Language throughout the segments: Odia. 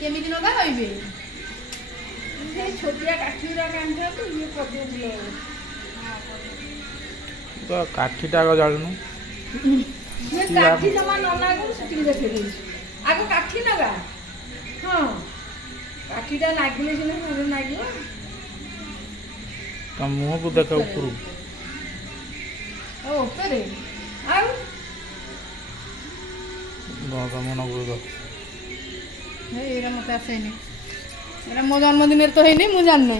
କେମିତି ନଗା କହିବେ ସେଇ ଛୋଟିଆ କାଠି ଗୁଡ଼ା କାଢିଥାନ୍ତୁ ଇଏ ପଦ୍ମ ତ କାଠିଟା ଆଗ ଜାଳୁନୁ ଇଏ କାଠି ଜମା ନ ଲାଗୁ ସେଠିକି ଦେଖେଇ ଦେଉଛି ଆଗ କାଠି ନଗା ହଁ କାଠିଟା ଲାଗିଲେ ସିନା ଘରେ ଲାଗିବ ତା ମୁହଁକୁ ଦେଖ ଉପରୁ ଆଉ ଉପରେ ଆଉ ମନ ବୁଝ ଏଇଟା ମୋତେ ଆସେନି ଏଇଟା ମୋ ଜନ୍ମଦିନରେ ତ ହେଇନି ମୁଁ ଜାଣିନି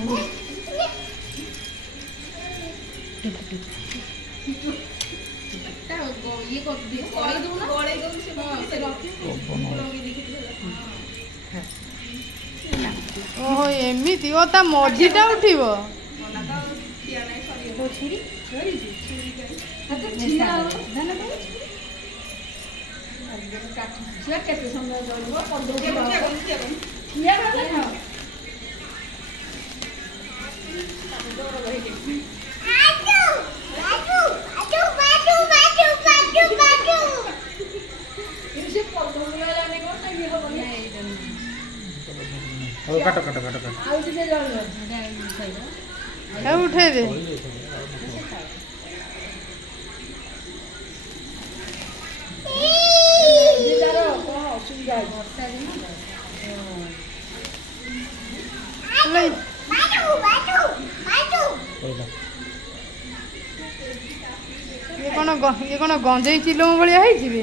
ଓହୋ ଏମିତି ଓ ତା ମଝିଟା ଉଠିବ କେତେ ସମୟ ଜଳିବ କାଟ କାଟ କାଟ କାଟ ଆଉ ଟିକେ ଜଳିବ ଉଠେଇ ଦେ ଅସୁବିଧା ଇଏ କ'ଣ ଗଞ୍ଜେଇ ଚିଲମ ଭଳିଆ ହେଇଯିବେ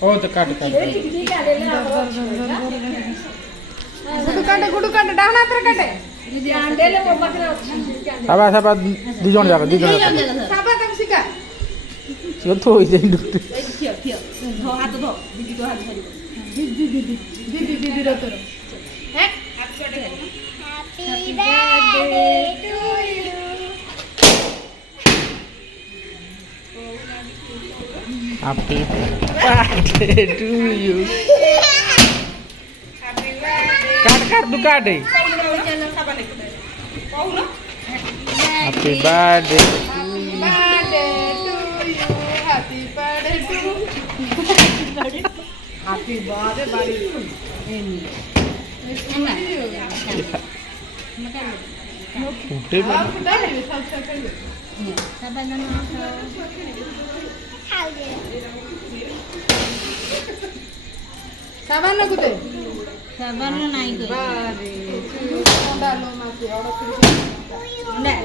ଓ ତ କାଟ କାଟ ଗୁଡୁ କାଟେ ଡାହାଣ ହାତରେ କାଟେ ସାବା ସାବା ଦି ଜଣ ଯାକ ସାବା ତାକୁ ଶିଖା ସିଏ ଥୋଇ ଦେଇ ଡୁଟି ଦିଦି ତୋର Happy birthday to you. Cut du cut. Happy birthday. Happy birthday to you. Happy birthday Saban na kude. Saban na naik. Bari. Onda lo masih orang kudu. Nek.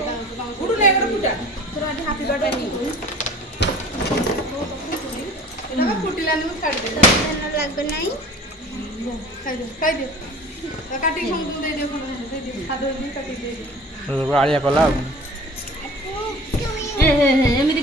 Kudu nek kuda. Terus ada happy birthday nih. Kenapa futilan itu kaट they. Lagu naik. खाई दे. काटी खम तुम दे दे खादो दी काटी दे दे. आलिया कला एमिति